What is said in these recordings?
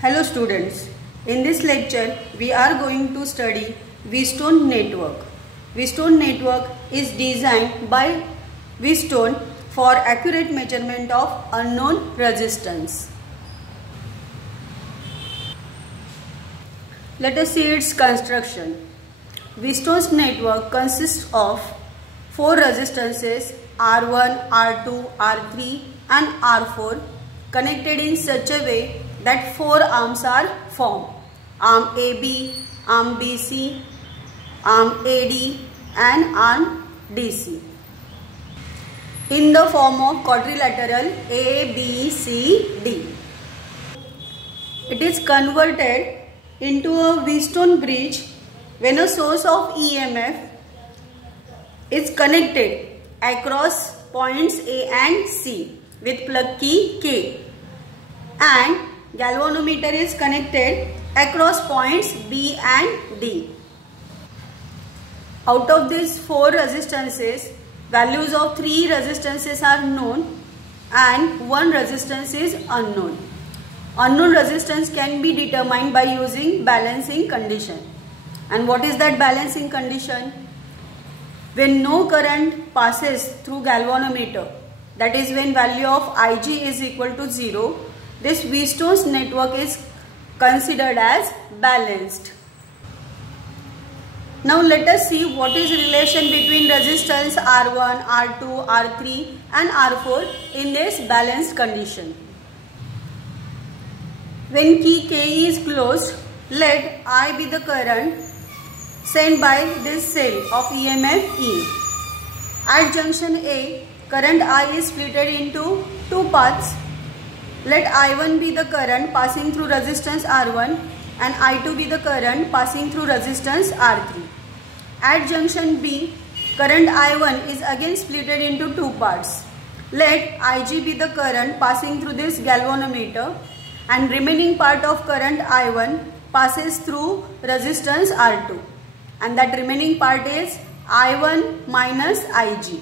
Hello students, in this lecture we are going to study Wheatstone network. Wheatstone network is designed by Wheatstone for accurate measurement of unknown resistance. Let us see its construction. Wheatstone's network consists of 4 resistances R1, R2, R3 and R4 connected in such a way that 4 arms are formed: arm AB, arm BC, arm AD and arm DC in the form of quadrilateral ABCD. It is converted into a Wheatstone bridge when a source of EMF is connected across points A and C with plug key K, and galvanometer is connected across points B and D. Out of these 4 resistances, values of 3 resistances are known and 1 resistance is unknown. Unknown resistance can be determined by using balancing condition. And what is that balancing condition? When no current passes through galvanometer, that is when value of Ig is equal to 0, this Wheatstone's network is considered as balanced. Now let us see what is the relation between resistance R1, R2, R3 and R4 in this balanced condition. When key K is closed, let I be the current sent by this cell of EMF E. At junction A, current I is split into 2 paths. Let I1 be the current passing through resistance R1 and I2 be the current passing through resistance R3. At junction B, current I1 is again split into 2 parts. Let Ig be the current passing through this galvanometer and remaining part of current I1 passes through resistance R2, and that remaining part is I1 minus Ig.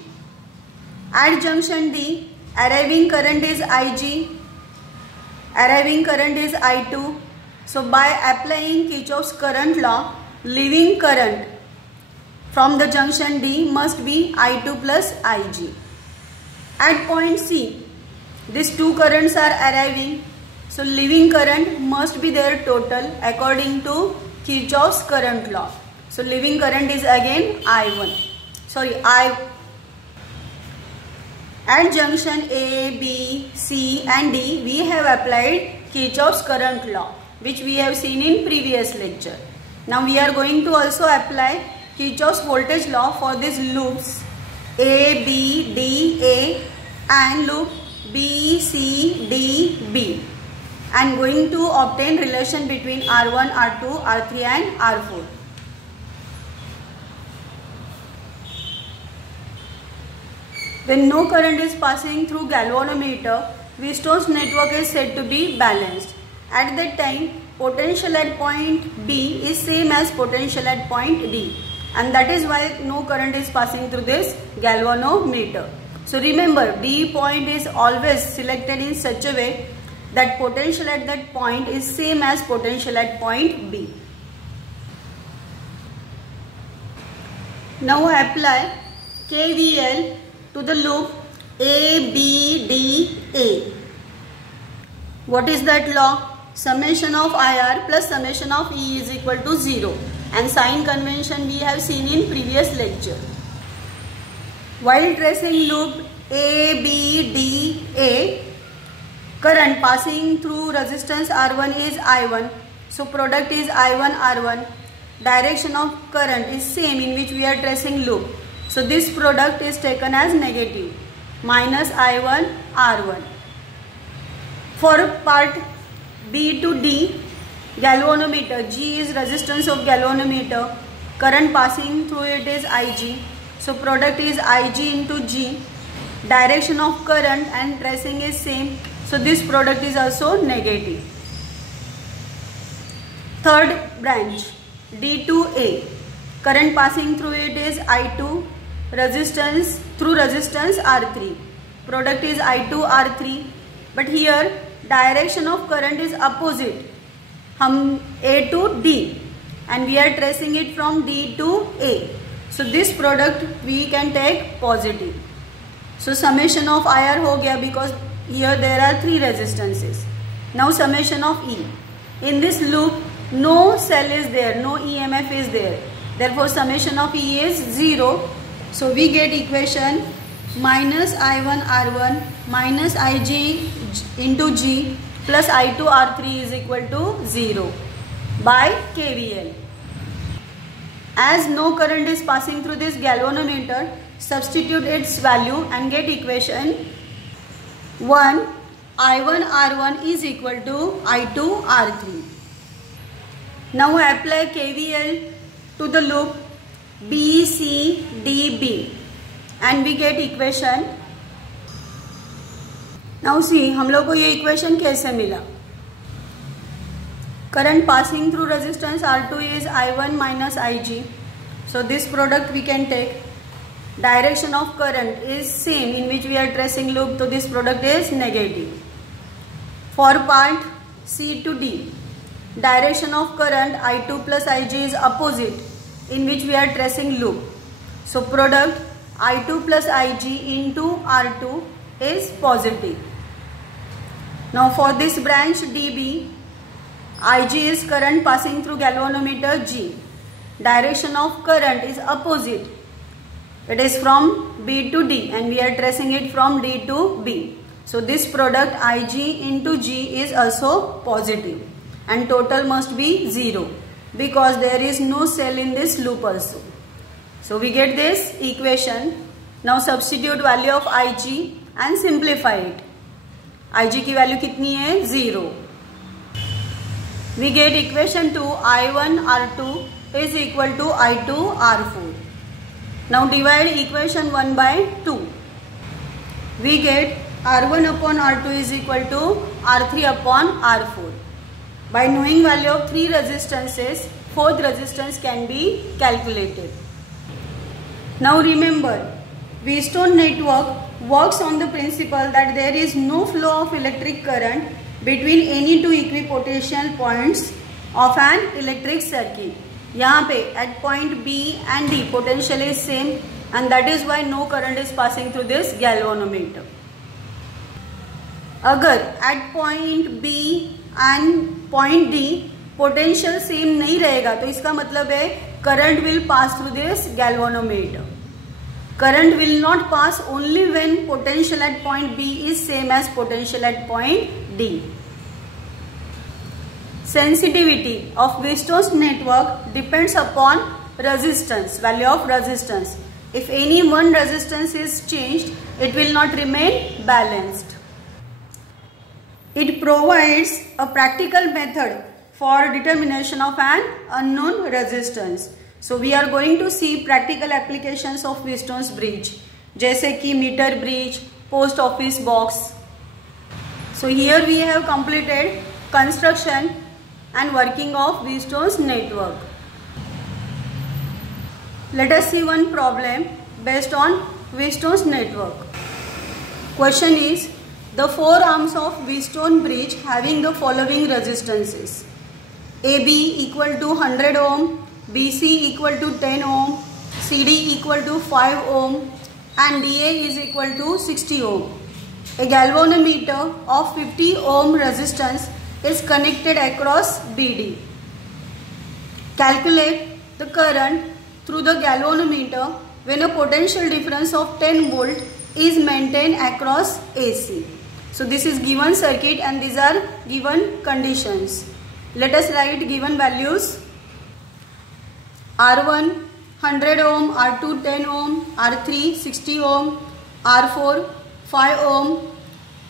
At junction D, arriving current is Ig, arriving current is I2. So by applying Kirchhoff's current law, leaving current from the junction D must be I2 plus Ig. At point C, these 2 currents are arriving. So leaving current must be their total according to Kirchhoff's current law. So leaving current is again I. At junction A, B, C and D, we have applied Kirchhoff's current law, which we have seen in previous lecture. Now we are going to also apply Kirchhoff's voltage law for these loops A, B, D, A and loop B, C, D, B, and going to obtain relation between R1, R2, R3 and R4. When no current is passing through galvanometer, Wheatstone's network is said to be balanced. At that time, potential at point B is same as potential at point D, and that is why no current is passing through this galvanometer. So remember, D point is always selected in such a way that potential at that point is same as potential at point B. Now apply KVL to the loop ABDA. What is that law? Summation of IR plus summation of E is equal to 0, and sign convention we have seen in previous lecture. While tracing loop ABDA, current passing through resistance R1 is I1. So product is I1 R1. Direction of current is same in which we are tracing loop. So this product is taken as negative, minus I1 R1. For part B to D, galvanometer, G is resistance of galvanometer. Current passing through it is Ig. So product is Ig into G. Direction of current and tracing is same. So this product is also negative. Third branch, D2A. Current passing through it is I2. Resistance through resistance R3. Product is I2 R3. But here direction of current is opposite. हम A to D and we are tracing it from D to A. So this product we can take positive. So summation of IR हो गया because here there are 3 resistances. Now summation of E. In this loop no cell is there, no EMF is there. Therefore summation of E is 0. So we get equation minus I1 R1 minus IG into G plus I2 R3 is equal to 0 by KVL. As no current is passing through this galvanometer, substitute its value and get equation 1 I1 R1 is equal to I2 R3. Now apply KVL to the loop B, C, D, B and we get equation. Now see, हम लोग को ये equation कैसे मिला? Current passing through resistance R2 is I1 minus IG. So this product we can take. Direction of current is same in which we are tracing loop. So this product is negative. For part C to D, direction of current I2 plus IG is opposite in which we are tracing loop. So product I2 plus IG into R2 is positive. Now for this branch DB, IG is current passing through galvanometer G. Direction of current is opposite. It is from B to D and we are tracing it from D to B. So this product IG into G is also positive and total must be 0 because there is no cell in this loop also. So we get this equation. Now substitute value of IG and simplify it. IG की value कितनी है? 0. We get equation 2 I1 R2 is equal to I2 R4. Now divide equation 1 by 2. We get R1 upon R2 is equal to R3 upon R4. By knowing value of 3 resistances, 4th resistance can be calculated. Now remember, Wheatstone network works on the principle that there is no flow of electric current between any two equipotential points of an electric circuit. यहाँ पे at point B and D potential is same and that is why no current is passing through this galvanometer. अगर at point B and point D potential same नहीं रहेगा तो इसका मतलब है current will pass through this galvanometer. Current will not pass only when potential at point B is same as potential at point D. Sensitivity of Wheatstone's network depends upon resistance, value of resistance. If any one resistance is changed, it will not remain balanced. It provides a practical method for determination of an unknown resistance. So we are going to see practical applications of Wheatstone's bridge, जैसे कि meter bridge, post office box. So here we have completed construction and working of Wheatstone's network. Let us see one problem based on Wheatstone's network. Question is, the 4 arms of Wheatstone bridge having the following resistances: AB equal to 100 ohm, BC equal to 10 ohm, CD equal to 5 ohm and DA is equal to 60 ohm. A galvanometer of 50 ohm resistance is connected across BD. Calculate the current through the galvanometer when a potential difference of 10 volt is maintained across AC. So this is given circuit and these are given conditions. Let us write given values. R1 100 ohm, R2 10 ohm, R3 60 ohm, R4 5 ohm.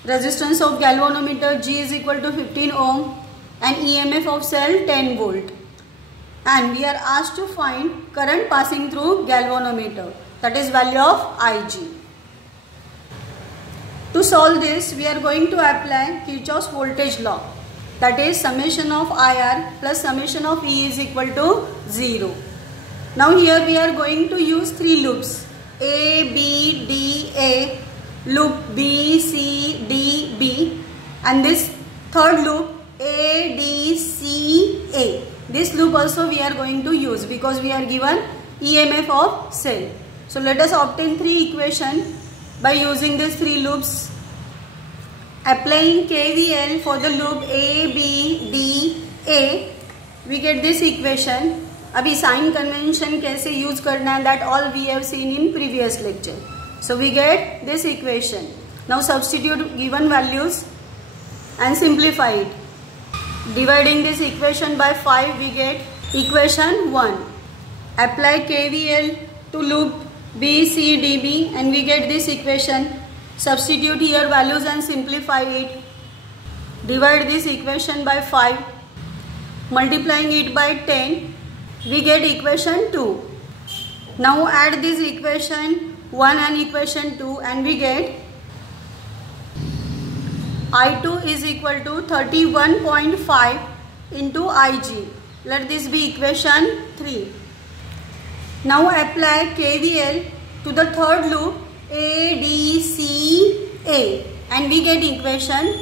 Resistance of galvanometer G is equal to 15 ohm and EMF of cell 10 volt. And we are asked to find current passing through galvanometer, that is value of IG. To solve this, we are going to apply Kirchhoff's voltage law, that is summation of IR plus summation of E is equal to 0. Now here we are going to use 3 loops, A, B, D, A, loop B, C, D, B, and this third loop ADCA. This loop also we are going to use because we are given EMF of cell. So let us obtain three equations by using these three loops. Applying KVL for the loop ABDA, we get this equation. अभी sign convention कैसे use करना है, that all we have seen in previous lecture. So we get this equation. Now substitute given values and simplify it. Dividing this equation by 5, we get equation 1. Apply KVL to loop BCDB and we get this equation. Substitute here values and simplify it. Divide this equation by 5. Multiplying it by 10, we get equation 2. Now add this equation 1 and equation 2 and we get I2 is equal to 31.5 into Ig. Let this be equation 3. Now apply KVL to the third loop ADCA and we get equation.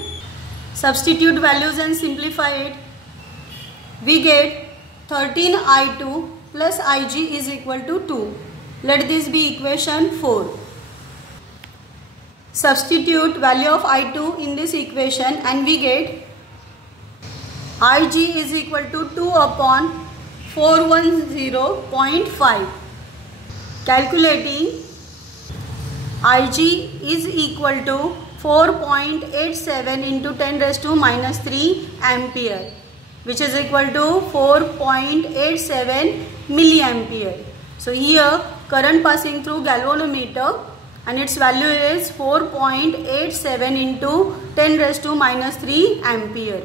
Substitute values and simplify it. We get 13I2 plus Ig is equal to 2. Let this be equation 4. Substitute value of I2 in this equation and we get Ig is equal to 2 upon 410.5. Calculating, Ig is equal to 4.87 into 10 raised to minus 3 ampere, which is equal to 4.87 milliampere. So here current passing through galvanometer and its value is 4.87 into 10 raised to minus 3 ampere.